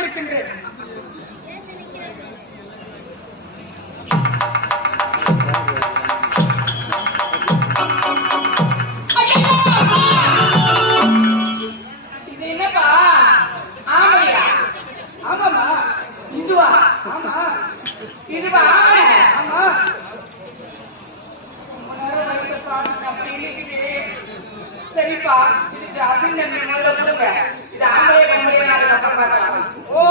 வைத்திருக்கின்றேன். இது என்னப்பா? ஆமையா? ஆமாமா. இதுவா? ஆமா. இதுவா? ஆமா. சரிப்பா, இதுக்கு அசிங்க முதல்ல கொடுங்க. இது ஆம்பளை கம்பளை நாளைக்கு அப்புறம் பார்க்கலாம். ஓ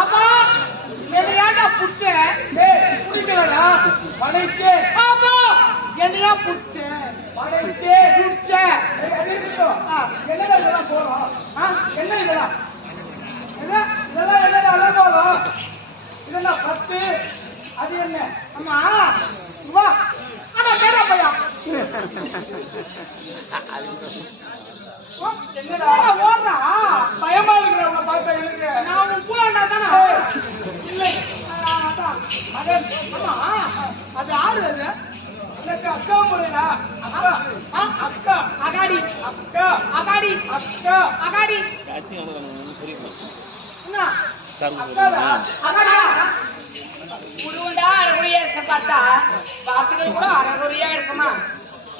அப்பா, எதையாண்டா புடிச்ச? புடிக்கலடா மனைக்கே. ஆமா, என்னையா புடிச்ச? மனைக்கே புடிச்ச. என்னடா இதெல்லாம் போறோம்? என்ன இதெல்லாம்? இதெல்லாம் என்னடா அழகா போறோம்? இதெல்லாம் 10. அது என்ன? அம்மா வா. அட பேரா பையா. என்னடா ஓடுறா? பயமா இருக்குறவங்க பார்த்தா எனக்கு. நான் உன் பூலாண்டா தானே? இல்லை. அதான். மகன். அம்மா அது யாரு அது? எனக்கு அக்கா முறைடா. அக்கா. அக்கா. அகாடி. அக்கா. அகாடி. அக்கா. அகாடி. என்ன? அக்காடா. அகாடா. குருவண்டா அறகுறையா இருக்க பார்த்தா வாக்குகள் கூட அறகுறையா இருக்குமா?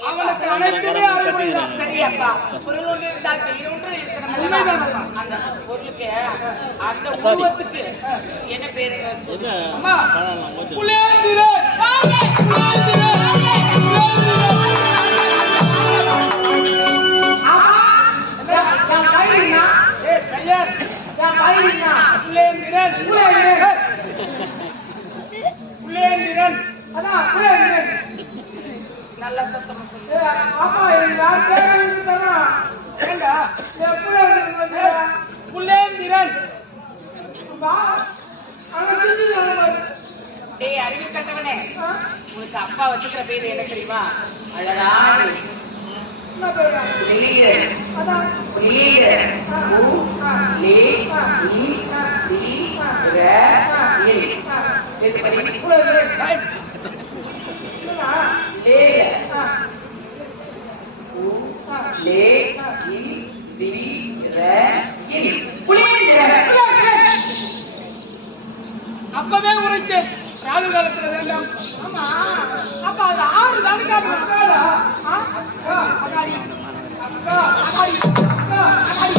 அவனுக்கு அனைத்துமே அறகுறையா. சரியாப்பா, குருவொன்று இருந்தா பெயரொன்று இருக்கிற அந்த பொருளுக்கு அந்த உருவத்துக்கு என்ன பேரு? அம்மா புலேந்திரன். அதான் புலேந்திரன். நல்ல சத்தமா சொல்லு. ஆமா, யார் பேரு தானா? ஏண்டா புலேந்திரன்? புலேந்திரன் டேய் அறிவு கட்டவனே, உனக்கு அப்பா வச்சுக்கிற பேரு என்ன தெரியுமா? அழகான அப்பவே உரைத்து ராகு காலத்துல வேண்டாம். ஆமா, அப்ப அது 6 தானுக்கா? அகாடி. அக்கா. அகாடி. அக்கா. அகாடி.